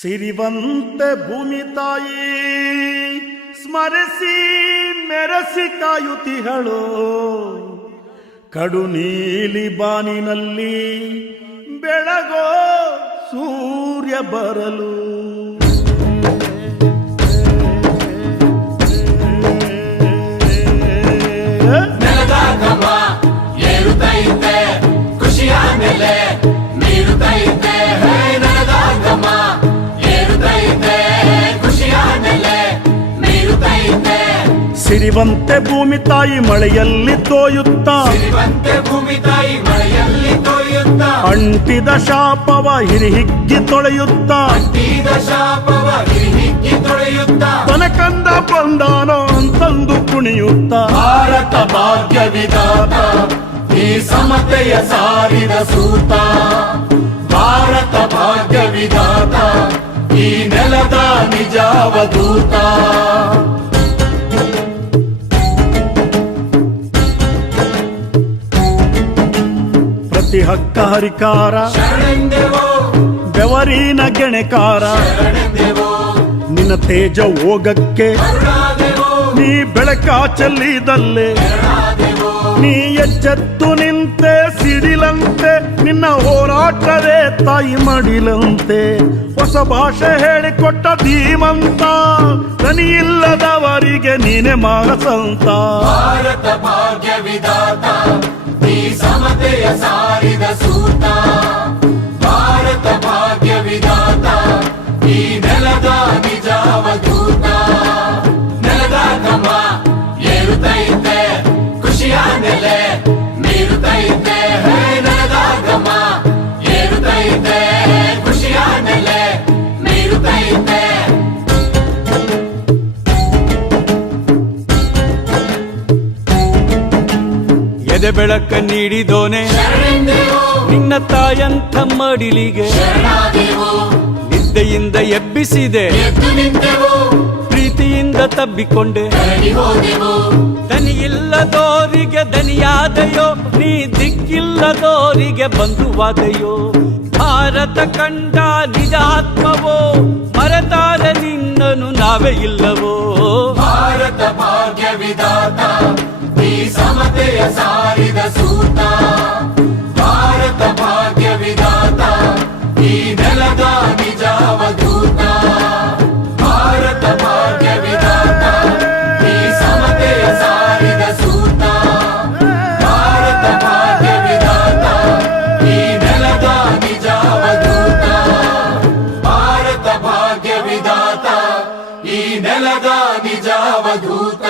ಸಿರಿವಂತ ಭೂಮಿ ತಾಯಿ ಸ್ಮರಿಸಿ ಮೆರೆಸಿ ಕಾಯುತಿಗಳು ಕಡು ನೀಲಿ ಬಾನಿನಲ್ಲಿ ಬೆಳಗೋ ಸೂರ್ಯ ಬರಲು. ಸಿರಿವಂತೆ ಭೂಮಿ ತಾಯಿ ಮಳೆಯಲ್ಲಿ ತೋಯುತ್ತ. ಸಿರಿವಂತೆ ಭೂಮಿ ತಾಯಿ ಮಳೆಯಲ್ಲಿ ತೊಯ್ಯುತ್ತ ಅಂಟಿದ ಶಾಪವ ಹಿರಿಹಿಗ್ಗಿ ತೊಳೆಯುತ್ತಾ. ಶಾಪವ ತೊಳೆಯುತ್ತ. ತನಕಂದ ಬಂದಾನೋ ಅಂತಂದು ಕುಣಿಯುತ್ತ. ಭಾರತ ಭಾಗ್ಯ ವಿಧಾತ ಈ ಸಮತೆಯ ಸಾರಿದ ಸೂತ. ಭಾರತ ಭಾಗ್ಯ ವಿಧಾತ ಈ ನೆಲದ ನಿಜಾವಧೂತ. ಪ್ರತಿ ಹಕ್ಕ ಹರಿಕಾರ ಬೆವರೀನ ಗೆಣೆಕಾರ. ನಿನ್ನ ತೇಜ ಹೋಗಕ್ಕೆ ನೀ ಬೆಳಕ ಚೆಲ್ಲಿದಲ್ಲೇ. ನೀ ಎಚ್ಚೆತ್ತು ನಿಂತೆ, ಸಿಡಿಲಂತೆ, ನಿನ್ನ ಹೋರಾಟವೇ ತಾಯಿ ಮಡಿಲಂತೆ. ಹೊಸ ಭಾಷೆ ಹೇಳಿಕೊಟ್ಟ ಧೀಮಂತ ಇಲ್ಲದವರಿಗೆ ನೀನೆ ಮಾರಸಂತ ಭಾರತ ಭಾಗ್ಯ ವಿಧಾತ ಈ ಸಮತೆಯ ಸಾರಿದ ಸೂತ ಭಾರತ ಭಾಗ್ಯ ವಿಧಾತ ಈ ನೆಲದ ನಿಜಾವಧೂತ ಬೆಳಕ ನೀಡಿದೋನೆ. ನಿನ್ನ ತಾಯಂಥ ಮಡಿಲಿಗೆ ನಿದ್ದೆಯಿಂದ ಎಬ್ಬಿಸಿದೆ. ಪ್ರೀತಿಯಿಂದ ತಬ್ಬಿಕೊಂಡೆ. ದನಿಯಿಲ್ಲದೋರಿಗೆ ದನಿಯಾದೆಯೋ, ನೀ ದಿಕ್ಕಿಲ್ಲದೋರಿಗೆ ಬಂಧುವಾದೆಯೋ. ಭಾರತ ಕಂಡ ನಿಜಾತ್ಮವೋ ಮರೆತಾರ ನಿನ್ನನು ನಾವೇ ಇಲ್ಲವೋ. ಭಾರತ ಭಾಗ್ಯ ವಿಧಾತ ಈ ಸಮತೆಯ ಸಾರಿದ ಭಾರತ ಭಾಗ್ಯ ವಿಧಾತ ಈ ನೆಲದ ನಿಜಾವಧೂತ